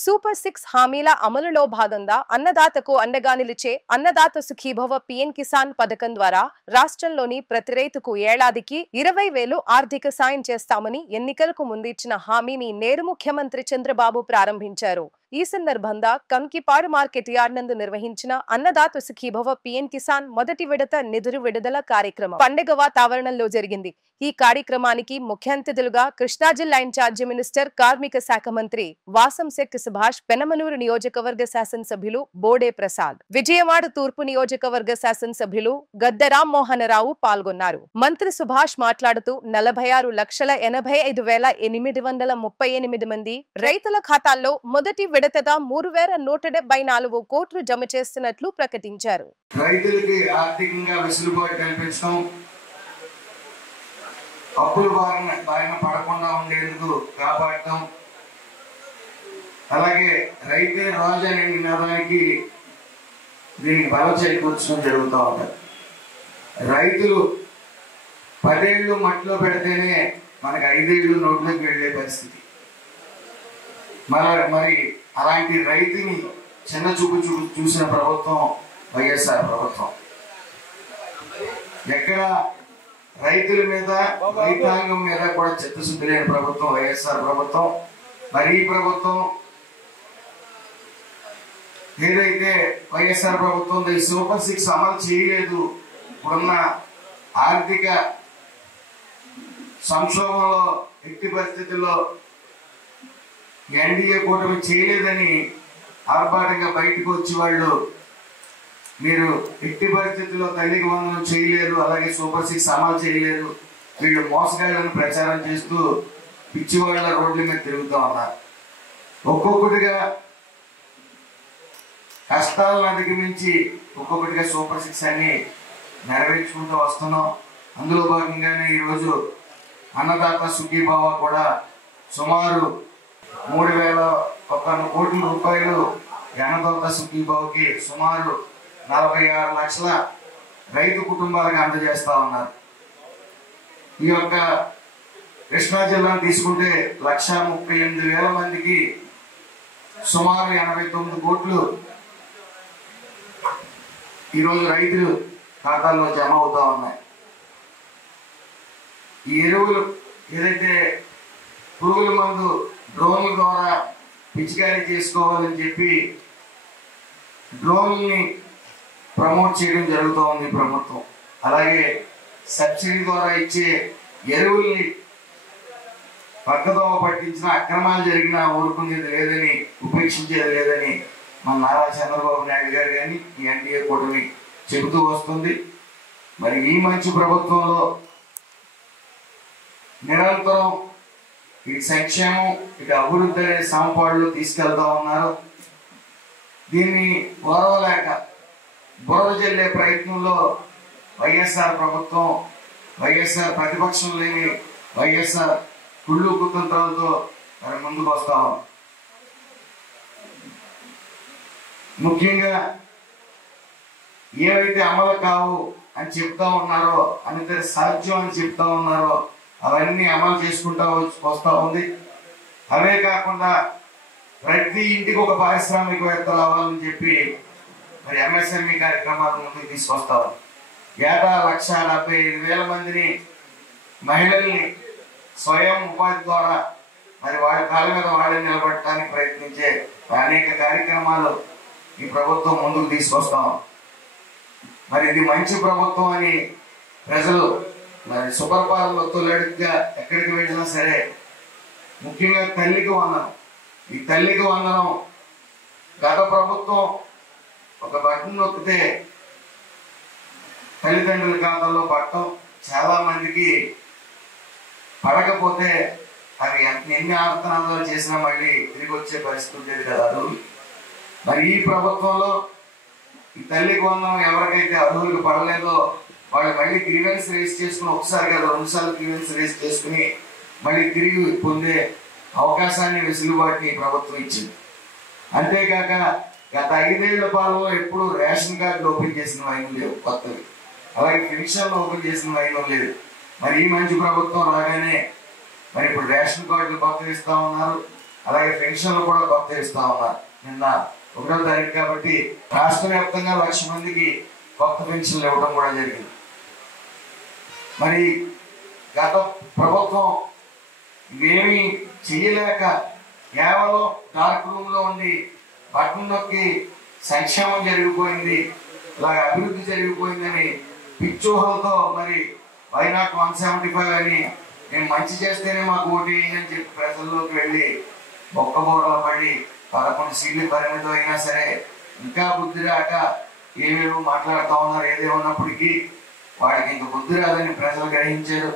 Super 6 హామీల అమలులో భాగంగా అన్నదాతకు అండగా నిలిచే అన్నదాత సుఖీభవ పీఎం కిసాన్ పథకం ద్వారా రాష్ట్రంలోని ప్రతి రైతుకు ఏడాదికి 20,000 ఆర్థిక సాయం చేస్తామని ఎన్నికలకు ముందిచ్చిన హామీని నేడు ముఖ్యమంత్రి చంద్రబాబు ప్రారంభించారు. ఈ సందర్భంగా కంకిపాడు మార్కెట్ యార్డ్ నందు నిర్వహించిన అన్నదాత సుఖీభవ పీఎం కిసాన్ మొదటి విడత నిధులు విడుదల కార్యక్రమం పండుగ వాతావరణంలో జరిగింది. ఈ కార్యక్రమానికి ముఖ్య అతిథులుగా కృష్ణా జిల్లా ఇన్ఛార్జి మినిస్టర్ కార్మిక శాఖ మంత్రి వాసంశెట్టి సుభాష్, పెనమలూరు నియోజకవర్గ శాసనసభ్యులు బోడే ప్రసాద్, విజయవాడ తూర్పు నియోజకవర్గ శాసనసభ్యులు గద్ద రామ్మోహనరావు పాల్గొన్నారు. మంత్రి సుభాష్ మాట్లాడుతూ 46,85,838 మంది రైతుల ఖాతాల్లో మొదటి విడతగా 3,174 కోట్లు జమ చేస్తున్నట్లు ప్రకటించారు. రైతులకి ఆర్థికంగా వెసులుబాటు కల్పించడం, అప్పుల బారిన పడకుండా ఉండేందుకు కాపాడటం, అలాగే రైతే రాజు అనే నినాదానికి దీనికి బలం చేకూర్చడం జరుగుతూ ఉంటుంది. రైతులు 10 ఏళ్ళు మట్టిలో పెడితేనే మనకు 5 ఏళ్ళు నోట్లోకి వెళ్ళే పరిస్థితి. మరి అలాంటి రైతుని చిన్న చూపు చూసిన ప్రభుత్వం వైఎస్ఆర్ ప్రభుత్వం. ఎక్కడ రైతుల మీద, రైతాంగం మీద కూడా చిత్తశుద్ధి లేని ప్రభుత్వం వైఎస్ఆర్ ప్రభుత్వం. మరి ఈ ప్రభుత్వం ఏదైతే వైఎస్ఆర్ ప్రభుత్వం ఈ సూపర్ 6 అమలు చేయలేదు, ఇప్పుడున్న ఆర్థిక సంక్షోభంలో ఎట్టి పరిస్థితుల్లో ఎన్డీఏ కూటమి చేయలేదని ఆర్భాటంగా బయటకు వచ్చి వాళ్ళు మీరు ఎట్టి పరిస్థితుల్లో తల్లికి వందనం చేయలేరు, అలాగే సూపర్ 6 అమలు చేయలేరు, వీళ్ళు మోసగాళ్ళని ప్రచారం చేస్తూ పిచ్చివాళ్ళ రోడ్ల మీద తిరుగుతూ ఉన్నారు. ఒక్కొక్కటిగా కష్టాలను అధిగమించి ఒక్కొక్కటిగా సూపర్ 6 అన్ని నెరవేర్చుకుంటూ వస్తున్నాం. అందులో భాగంగానే ఈరోజు అన్నదాత సుఖీభావ కూడా సుమారు 3,101 కోట్ల రూపాయలు అన్నదాత సుఖీభావకి సుమారు 46 లక్షల రైతు కుటుంబాలకు అందజేస్తా ఉన్నారు. ఈ యొక్క కృష్ణా జిల్లాను తీసుకుంటే 1,38,000 మందికి సుమారు 89 కోట్లు ఈరోజు రైతులు ఖాతాల్లో జమ అవుతా ఉన్నాయి. ఈ ఎరువులు ఏదైతే పురుగుల మందు డ్రోన్ల ద్వారా పిచికారీ చేసుకోవాలని చెప్పి డ్రోన్ని ప్రమోట్ చేయడం జరుగుతూ ఉంది ప్రభుత్వం. అలాగే సబ్సిడీ ద్వారా ఇచ్చే ఎరువుల్ని పక్కదోవ పట్టించిన, అక్రమాలు జరిగినా ఊరుకునేది లేదని, ఉపేక్షించేది లేదని మన నారా చంద్రబాబు నాయుడు గారు కానీ ఈ ఎన్డీఏ కూటమి చెబుతూ వస్తుంది. మరి ఈ మంచి ప్రభుత్వంలో నిరంతరం ఇటు సంక్షేమం, ఇటు అభివృద్ధి అనే సమపాడులో తీసుకెళ్తా ఉన్నారు. దీన్ని ఓరవలేక బురద జల్లే ప్రయత్నంలో వైఎస్ఆర్ ప్రభుత్వం, వైఎస్ఆర్ ప్రతిపక్షం లేని వైఎస్ఆర్ కుళ్ళు కుతంత్రాలతో మరి ముందుకు వస్తా ఉంది. ముఖ్యంగా ఏవైతే అమలు కావు అని చెప్తా ఉన్నారో, అంటే సాధ్యం అని చెప్తా ఉన్నారో అవన్నీ అమలు చేసుకుంటా వస్తా ఉంది. అవే కాకుండా ప్రతి ఇంటికి ఒక పారిశ్రామికవేత్త రావాలని చెప్పి మరి ఎంఎస్ఎంఈ కార్యక్రమాలను ముందుకు తీసుకొస్తా ఉంది. ఏటా 1,75,000 మందిని, మహిళల్ని స్వయం ఉపాధి ద్వారా మరి వాళ్ళ కాళ్ళ మీద వాళ్ళని నిలబడటానికి ప్రయత్నించే అనేక కార్యక్రమాలు ఈ ప్రభుత్వం ముందుకు తీసుకొస్తాం. మరి ఇది మంచి ప్రభుత్వం అని ప్రజలు మరి సుపరిపాలనలో తొలడుగా ఎక్కడికి వెళ్ళినా సరే, ముఖ్యంగా తల్లికి వందనం. ఈ తల్లికి వందనం గత ప్రభుత్వం ఒక బటన్ నొక్కితే తల్లిదండ్రుల ఖాతాలో పడటం, చాలా మందికి పడకపోతే అవి ఎన్ని ఆర్తనాదాలు చేసినా మళ్ళీ తిరిగి వచ్చే పరిస్థితి ఉండేది కదా. మరి ఈ ప్రభుత్వంలో ఈ తల్లికి వందనం ఎవరికైతే అర్హులకు పడలేదో వాళ్ళు మళ్ళీ గ్రీవెన్స్ రేస్ చేసుకుని, ఒకసారి కదా 2 సార్లు గ్రీవెన్స్ రేస్ చేసుకుని మళ్ళీ తిరిగి పొందే అవకాశాన్ని, వెసులుబాటుని ప్రభుత్వం ఇచ్చింది. అంతేకాక గత 5 ఏళ్ల పాలనలో ఎప్పుడు రేషన్ కార్డులు ఓపెన్ చేసిన వైను లేవు కొత్తవి, అలాగే పెన్షన్లు ఓపెన్ చేసిన వైను లేదు. మరి ఈ మంచి ప్రభుత్వం రాగానే మరి ఇప్పుడు రేషన్ కార్డులు కొత్తగా ఇస్తా ఉన్నారు. అలాగే పెన్షన్లు కూడా కొత్త ఇస్తా ఉన్నారు. నిన్న 1వ తారీఖు కాబట్టి రాష్ట్ర వ్యాప్తంగా 1,00,000 మందికి కొత్త పెన్షన్లు ఇవ్వడం కూడా జరిగింది. మరి గత ప్రభుత్వం ఇవేమీ చేయలేక కేవలం డార్క్ రూమ్ లో ఉండి బటన్ నొక్కి సంక్షేమం జరిగిపోయింది, ఇలాగ అభివృద్ధి జరిగిపోయిందని పిచ్చూహలతో మరి వై నాట్ 175 అని నేను మంచి చేస్తేనే మాకు ఓటు వేయని చెప్పి ప్రజల్లోకి వెళ్ళి బొక్కబోర్లో పడి 11 సీట్లు పరిమితం అయినా సరే ఇంకా బుద్ధి రాక ఏవేవో మాట్లాడుతూ ఉన్నారు. ఏదేమన్నప్పటికీ వాడికి ఇంక బుద్ధి రాదని ప్రజలు గ్రహించారు.